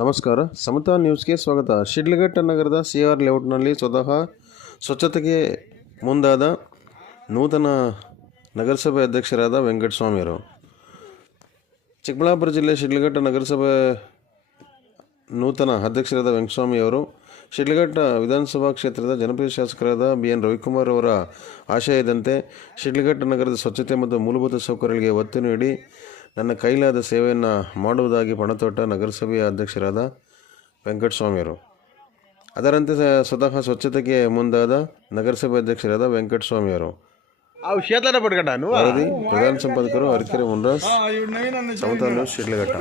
ನಮಸ್ಕಾರ, ಸಮತಾ ನ್ಯೂಸ್ಗೆ ಸ್ವಾಗತ. ಶಿಡ್ಲಘಟ್ಟ ನಗರದ CR ಲೇಔಟ್ನಲ್ಲಿ ಸ್ವತಃ ಸ್ವಚ್ಛತೆಗೆ ಮುಂದಾದ ನೂತನ ನಗರಸಭೆ ಅಧ್ಯಕ್ಷರಾದ ವೆಂಕಟಸ್ವಾಮಿಯವರು. ಚಿಕ್ಕಬಳ್ಳಾಪುರ ಜಿಲ್ಲೆ ಶಿಡ್ಲಘಟ್ಟ ನಗರಸಭೆ ನೂತನ ಅಧ್ಯಕ್ಷರಾದ ವೆಂಕಟಸ್ವಾಮಿಯವರು ಶಿಡ್ಲಘಟ್ಟ ವಿಧಾನಸಭಾ ಕ್ಷೇತ್ರದ ಜನಪ್ರಿಯ ಶಾಸಕರಾದ BN ರವಿಕುಮಾರ್ ಅವರ ಆಶಯದಂತೆ ಶಿಡ್ಲಘಟ್ಟ ನಗರದ ಸ್ವಚ್ಛತೆ ಮತ್ತು ಮೂಲಭೂತ ಸೌಕರ್ಯಗಳಿಗೆ ಒತ್ತು ನೀಡಿ ನನ್ನ ಕೈಲಾದ ಸೇವೆಯನ್ನು ಮಾಡುವುದಾಗಿ ಪಣತೊಟ್ಟ ನಗರಸಭೆಯ ಅಧ್ಯಕ್ಷರಾದ ವೆಂಕಟಸ್ವಾಮಿಯವರು. ಅದರಂತೆ ಸ್ವತಃ ಸ್ವಚ್ಛತೆಗೆ ಮುಂದಾದ ನಗರಸಭೆ ಅಧ್ಯಕ್ಷರಾದ ವೆಂಕಟಸ್ವಾಮಿಯವರು. ವರದಿ ಪ್ರಧಾನ ಸಂಪಾದಕರು ಅರಕೆರೆ ಮುನ್ರಾಜ್, ಸಮತಾ ನ್ಯೂಸ್, ಶಿಡ್ಲಘಟ್ಟ.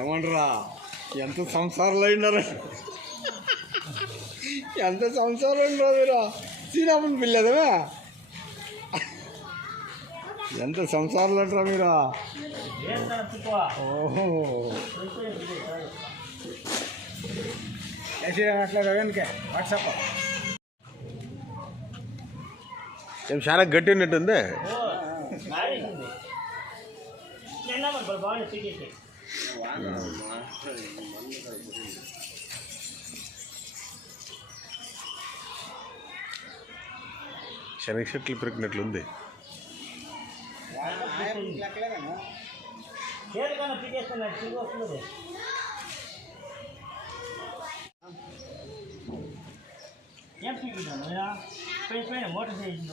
ఏమంటారా ఎంత సంసారాలు అయినారా ఎంత సంసారం ఉండరా శ్రీరాముని పిల్లదవా ఎంత సంసారాలు అంటారా మీరా ఓహో అట్లా రవెన్కే వాట్సాప్ ఏం చాలా గట్టి ఉన్నట్టుంది. శనగ చెట్లు పెరిగినట్లుంది. మోటార్ సైకిల్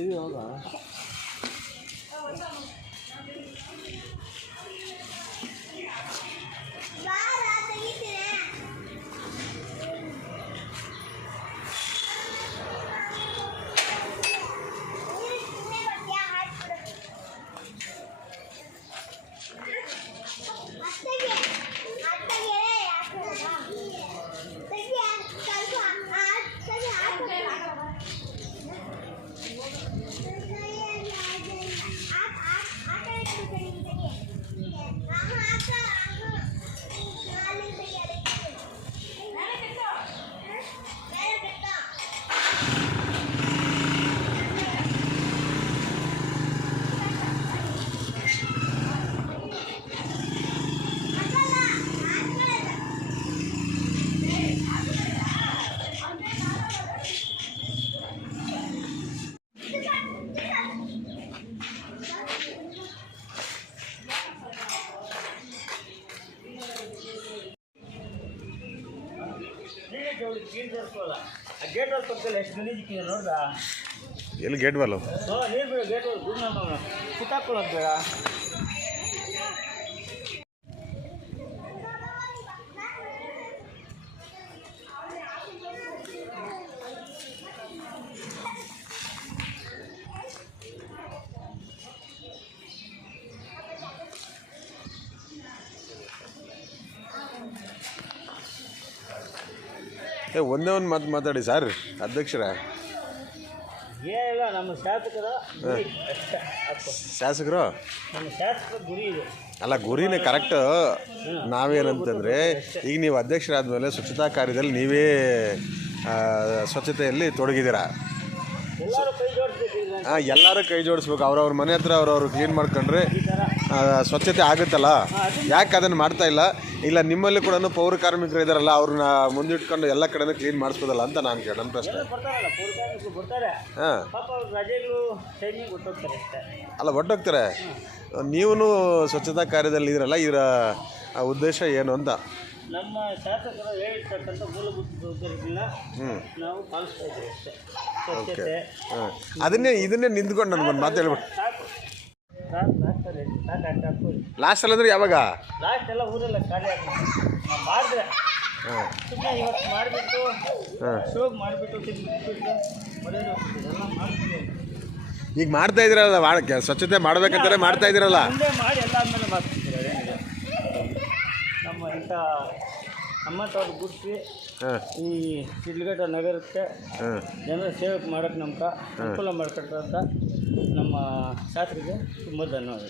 ఇది ಹೋಗಾ ಗೇಟ್ ವಾಲ್ ಪಕ್ಕದಲ್ಲಿ ಎಷ್ಟು ಗಲೀಜಿಕ್ಕಿದೆ ನೋಡ್ದ. ಎಲ್ಲಿ ಗೇಟ್ ವಾಲು? ನೀರು ಬಿಡು, ಗೇಟ್ ವಾಲ್ ಗುಡ್ ನಮ್ಮ ಕಿತ್ತಾಕೊಳ್ಳೋದು ಬೇಡ. ಒಂದೇ ಒಂದು ಮಾತು ಮಾತಾಡಿ ಸರ್ ಅಧ್ಯಕ್ಷರ. ಏನಿಲ್ಲ, ನಮ್ಮ ಶಾಸಕರು ನಮ್ಮ ಶಾಸಕರ ಗುರಿ ಇದೆ. ಅಲ್ಲ, ಗುರಿನೇ ಕರೆಕ್ಟು. ನಾವೇನಂತಂದರೆ ಈಗ ನೀವು ಅಧ್ಯಕ್ಷರಾದಮೇಲೆ ಸ್ವಚ್ಛತಾ ಕಾರ್ಯದಲ್ಲಿ ನೀವೇ ಸ್ವಚ್ಛತೆಯಲ್ಲಿ ತೊಡಗಿದ್ದೀರಾ. ಎಲ್ಲರೂ ಕೈ ಜೋಡಿಸ್ಬೇಕು. ಅವ್ರವ್ರ ಮನೆ ಹತ್ರ ಅವ್ರವ್ರು ಕ್ಲೀನ್ ಮಾಡ್ಕೊಂಡ್ರೆ ಸ್ವಚ್ಛತೆ ಆಗುತ್ತಲ್ಲ. ಯಾಕೆ ಅದನ್ನು ಮಾಡ್ತಾ ಇಲ್ಲ ನಿಮ್ಮಲ್ಲಿ ಕೂಡ ಪೌರ ಕಾರ್ಮಿಕರು ಇದ್ದಾರಲ್ಲ, ಅವ್ರನ್ನ ಮುಂದಿಟ್ಕೊಂಡು ಎಲ್ಲ ಕಡೆನೂ ಕ್ಲೀನ್ ಮಾಡಿಸ್ಬೋದಲ್ಲ ಅಂತ ನನ್ನ ಪ್ರಶ್ನೆ. ಹಾಂ, ಅಲ್ಲ ಒಟ್ಟೋಗ್ತಾರೆ. ನೀವು ಸ್ವಚ್ಛತಾ ಕಾರ್ಯದಲ್ಲಿ ಇದ್ದೀರಲ್ಲ, ಇದರ ಉದ್ದೇಶ ಏನು ಅಂತ. ನಮ್ಮ ಶಾಸಕರು ಹೇಳಿರ್ತಕ್ಕಂಥ ಮೂಲಭೂತ ಸೌಕರ್ಯಗಳನ್ನ ನಾವು ಪಾಲಿಸ್ತಾ ಇದ್ದೀವಿ ಅಷ್ಟೇ. ಸ್ವಚ್ಛತೆ ಇದನ್ನೇ ನಿಂತ್ಕೊಂಡು ನನಗೊಂದು ಮಾತು ಹೇಳ್ಬಿಟ್ಟು. ಲಾಸ್ಟಲ್ಲಿ ಅಂದರೆ ಯಾವಾಗ? ಲಾಸ್ಟ್ ಎಲ್ಲ ಊರೆಲ್ಲ ಖಾಲಿ ಆಗ್ತದೆ. ನಾವು ಮಾಡಿದ್ರೆ ಸುಮ್ಮನೆ ಇವತ್ತು ಮಾಡಿಬಿಟ್ಟು ಶೋಗ್ ಮಾಡಿಬಿಟ್ಟು ತಿಂದ್ಬಿಟ್ಟು ಮರ್ಯಾದೆ ಹೋಗ್ತಿದ್ದೆಲ್ಲ ಮಾಡ್ತೀವಿ. ಈಗ ಮಾಡ್ತಾ ಇದ್ದೀರಲ್ಲ, ಸ್ವಚ್ಛತೆ ಮಾಡ್ಬೇಕಂತಾರೆ ಮಾಡ್ತಾ ಇದ್ದೀರಲ್ಲ. ಮುಂದೆ ಮಾಡಿ ಎಲ್ಲ ಆದಮೇಲೆ ಮಾಡ್ತಿದ್ದೀರ. ಏನಿದೆ ನಮ್ಮ ಇಂಥ ನಮ್ಮಂಥವ್ರು ಗುರುತಿಸಿ ಹಾಂ ಈ ಶಿಡ್ಲಘಟ್ಟ ನಗರಕ್ಕೆ ಹಾಂ ಜನರ ಸೇವೆ ಮಾಡೋಕ್ಕೆ ನಮ್ಗೆ ಅನುಕೂಲ ಮಾಡಿಕೊಟ್ಟಂಥ ನಮ್ಮ ಶಾಸಕರಿಗೆ ತುಂಬ ಧನ್ಯವಾದ.